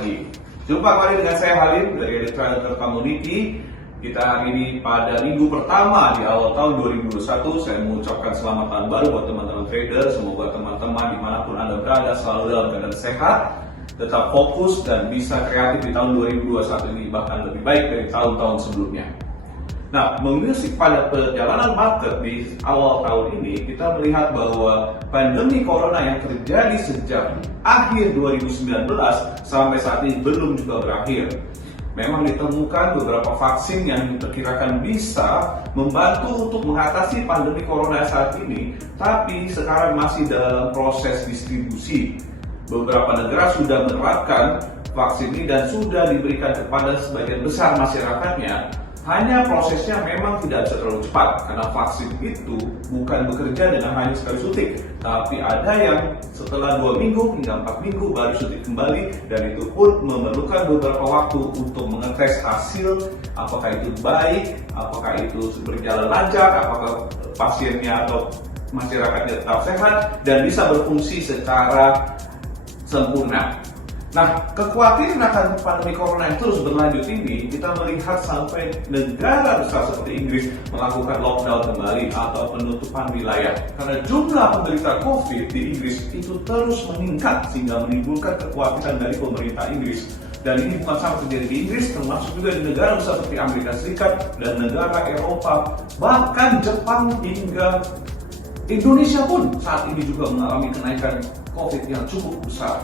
lagi. Jumpa kembali dengan saya Halim dari Editorial Community. Kita hari ini pada minggu pertama di awal tahun 2021. Saya mengucapkan selamat tahun baru buat teman-teman trader. Semoga teman-teman dimanapun Anda berada selalu dalam keadaan sehat, tetap fokus dan bisa kreatif di tahun 2021 ini, bahkan lebih baik dari tahun-tahun sebelumnya. Nah, mengusik pada perjalanan market di awal tahun ini, kita melihat bahwa pandemi corona yang terjadi sejak akhir 2019 sampai saat ini belum juga berakhir. Memang ditemukan beberapa vaksin yang diperkirakan bisa membantu untuk mengatasi pandemi corona saat ini, tapi sekarang masih dalam proses distribusi. Beberapa negara sudah menerapkan vaksin ini dan sudah diberikan kepada sebagian besar masyarakatnya. Hanya prosesnya memang tidak bisa terlalu cepat karena vaksin itu bukan bekerja dengan hanya sekali suntik, tapi ada yang setelah 2 minggu hingga 4 minggu baru suntik kembali, dan itu pun memerlukan beberapa waktu untuk mengetes hasil apakah itu baik, apakah itu berjalan lancar, apakah pasiennya atau masyarakatnya tetap sehat dan bisa berfungsi secara sempurna. Nah, kekhawatiran akan pandemi corona yang terus berlanjut ini, kita melihat sampai negara besar seperti Inggris melakukan lockdown kembali atau penutupan wilayah. Karena jumlah penderita COVID di Inggris itu terus meningkat sehingga menimbulkan kekhawatiran dari pemerintah Inggris. Dan ini bukan sama terjadi di Inggris, termasuk juga di negara besar seperti Amerika Serikat dan negara Eropa, bahkan Jepang hingga Indonesia pun saat ini juga mengalami kenaikan COVID yang cukup besar.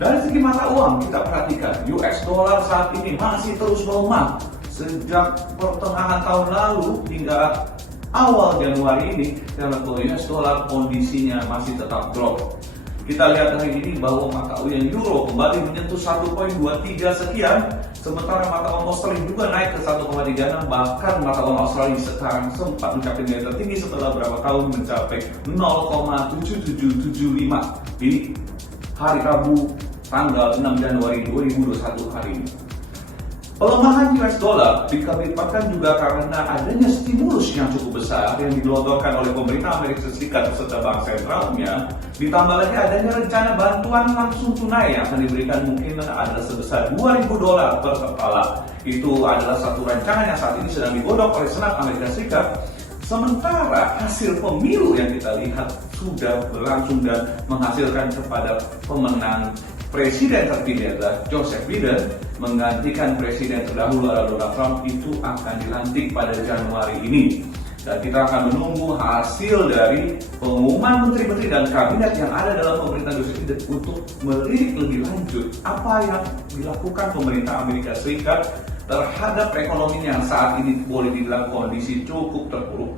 Dari segi mata uang, kita perhatikan US dollar saat ini masih terus melemah. Sejak pertengahan tahun lalu hingga awal Januari ini, karena US dollar kondisinya masih tetap drop. Kita lihat hari ini bahwa mata uang euro kembali menyentuh 1.23 sekian, sementara mata uang Australia juga naik ke 1.36, bahkan mata uang Australia sekarang sempat mencapai nilai tertinggi setelah beberapa tahun mencapai 0,7775 di hari Rabu tanggal 6 Januari 2021 hari ini. Pelemahan US dollar dikabarkan juga karena adanya stimulus yang cukup besar yang digelontorkan oleh pemerintah Amerika Serikat beserta bank sentralnya, ditambah lagi adanya rencana bantuan langsung tunai yang akan diberikan mungkin adalah sebesar $2.000 per kepala. Itu adalah satu rancangan yang saat ini sedang digodok oleh Senat Amerika Serikat. Sementara hasil pemilu yang kita lihat sudah berlangsung dan menghasilkan kepada pemenang Presiden terpilih adalah Joseph Biden menggantikan Presiden terdahulu Donald Trump, itu akan dilantik pada Januari ini. Dan kita akan menunggu hasil dari pengumuman menteri-menteri dan kabinet yang ada dalam pemerintahan Joseph Biden untuk melirik lebih lanjut apa yang dilakukan pemerintah Amerika Serikat terhadap ekonomi yang saat ini boleh dibilang kondisi cukup terpuruk.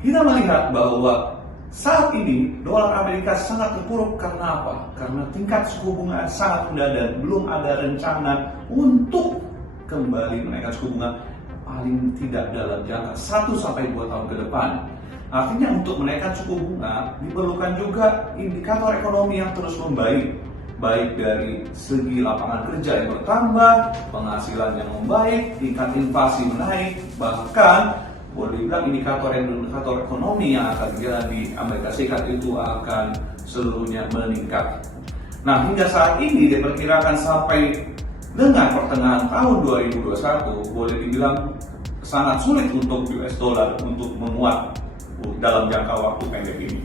Kita melihat bahwa saat ini dolar Amerika sangat terpuruk karena apa? Karena tingkat suku bunga sangat rendah dan belum ada rencana untuk kembali menaikkan suku bunga paling tidak dalam jangka 1-2 tahun ke depan. Artinya untuk menaikkan suku bunga diperlukan juga indikator ekonomi yang terus membaik, baik dari segi lapangan kerja yang bertambah, penghasilan yang membaik, tingkat inflasi menaik, bahkan boleh dibilang indikator ekonomi yang akan berjalan di Amerika Serikat itu akan seluruhnya meningkat. Nah, hingga saat ini diperkirakan sampai dengan pertengahan tahun 2021 boleh dibilang sangat sulit untuk US dollar untuk menguat dalam jangka waktu pendek ini.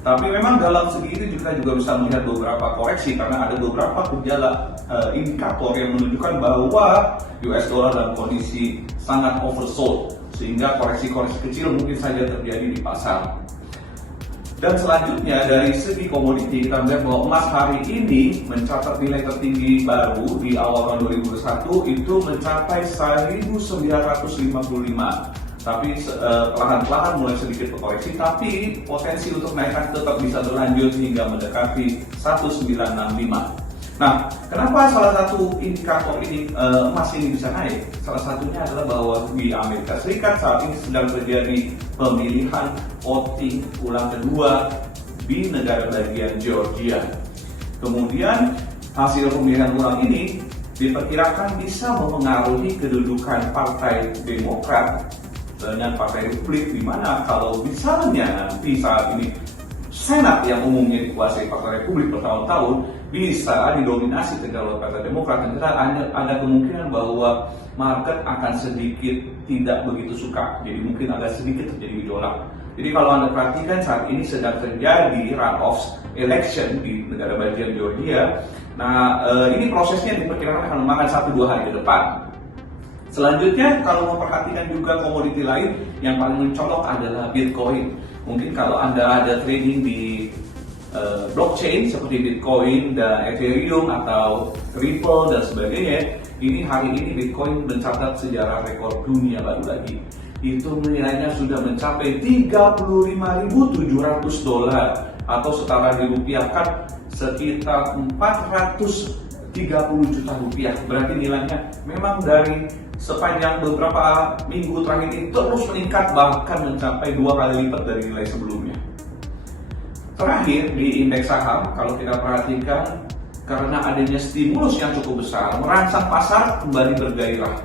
Tapi memang dalam segi ini juga bisa melihat beberapa koreksi karena ada beberapa gejala indikator yang menunjukkan bahwa US dollar dalam kondisi sangat oversold, sehingga koreksi-koreksi kecil mungkin saja terjadi di pasar. Dan selanjutnya dari segi komoditi kita melihat bahwa emas hari ini mencatat nilai tertinggi baru di awal tahun 2021 itu mencapai 1.955. Tapi perlahan-lahan mulai sedikit berkoreksi, tapi potensi untuk naikkan tetap bisa berlanjut hingga mendekati 1965. Nah, kenapa salah satu indikator ini emas ini bisa naik? Salah satunya adalah bahwa di Amerika Serikat saat ini sedang terjadi pemilihan voting ulang kedua di negara bagian Georgia. Kemudian hasil pemilihan ulang ini diperkirakan bisa mempengaruhi kedudukan Partai Demokrat dengan Partai Republik, di mana kalau misalnya nanti saat ini Senat yang umumnya dikuasai Partai Republik bertahun-tahun, bisa didominasi oleh Partai Demokrat, ternyata ada kemungkinan bahwa market akan sedikit tidak begitu suka, jadi mungkin agak sedikit terjadi gejolak. Jadi kalau Anda perhatikan saat ini sedang terjadi runoff election di negara bagian Georgia. Nah, ini prosesnya diperkirakan akan memakan 1-2 hari ke depan. Selanjutnya, kalau memperhatikan juga komoditi lain, yang paling mencolok adalah Bitcoin. Mungkin kalau Anda ada trading di blockchain seperti Bitcoin dan Ethereum atau Ripple dan sebagainya, ini hari ini Bitcoin mencatat sejarah rekor dunia baru lagi. Itu nilainya sudah mencapai $35.700 atau setara dirupiahkan sekitar 430 juta rupiah. Berarti nilainya memang dari sepanjang beberapa minggu terakhir ini terus meningkat, bahkan mencapai 2 kali lipat dari nilai sebelumnya. Terakhir di indeks saham, kalau kita perhatikan, karena adanya stimulus yang cukup besar, merangsang pasar kembali bergairah.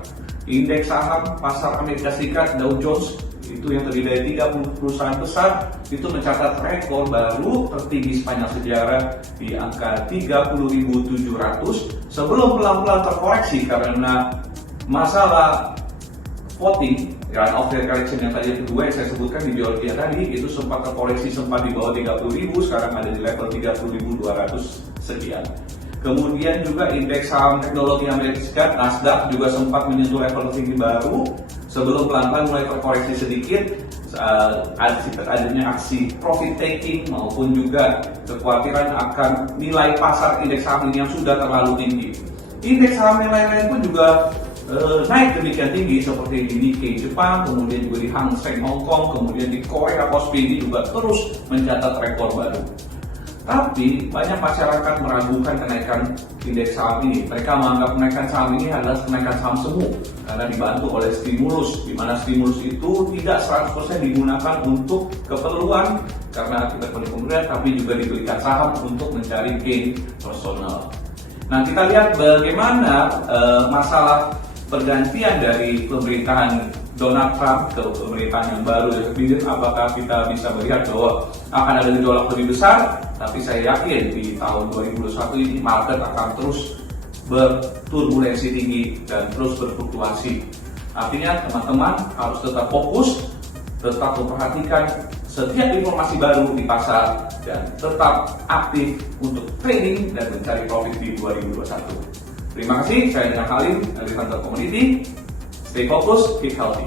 Indeks saham pasar Amerika Serikat Dow Jones itu yang terdiri dari 30 perusahaan besar itu mencatat rekor baru tertinggi sepanjang sejarah di angka 30.700 sebelum pelan-pelan terkoreksi karena masalah voting runoff election yang tadi kedua yang saya sebutkan di Georgia tadi, itu sempat terkoreksi, sempat di bawah 30.000, sekarang ada di level 30.200 sekian. Kemudian juga indeks saham teknologi Amerika Serikat Nasdaq juga sempat menyentuh level tertinggi baru sebelum pelan-pelan mulai terkoreksi sedikit. Adanya aksi profit taking maupun juga kekhawatiran akan nilai pasar indeks saham ini yang sudah terlalu tinggi. Indeks saham yang lain-lain pun juga naik demikian tinggi seperti di Nikkei Jepang, kemudian juga di Hang Seng Hong Kong, kemudian di Korea Kospi ini juga terus mencatat rekor baru. Tapi banyak masyarakat meragukan kenaikan indeks saham ini. Mereka menganggap kenaikan saham ini adalah kenaikan saham semu karena dibantu oleh stimulus, di mana stimulus itu tidak 100% digunakan untuk keperluan karena akibat perekonomian, tapi juga diberikan saham untuk mencari gain personal. Nah, kita lihat bagaimana masalah pergantian dari pemerintahan Donald Trump ke pemerintahan yang baru Joe Biden, apakah kita bisa melihat bahwa akan ada gejolak lebih besar? Tapi saya yakin di tahun 2021 ini market akan terus berturbulensi tinggi dan terus berfluktuasi. Artinya teman-teman harus tetap fokus, tetap memperhatikan setiap informasi baru di pasar dan tetap aktif untuk trading dan mencari profit di 2021. Terima kasih, saya Daniel Halim dari Hunter Community. Stay focused, keep healthy.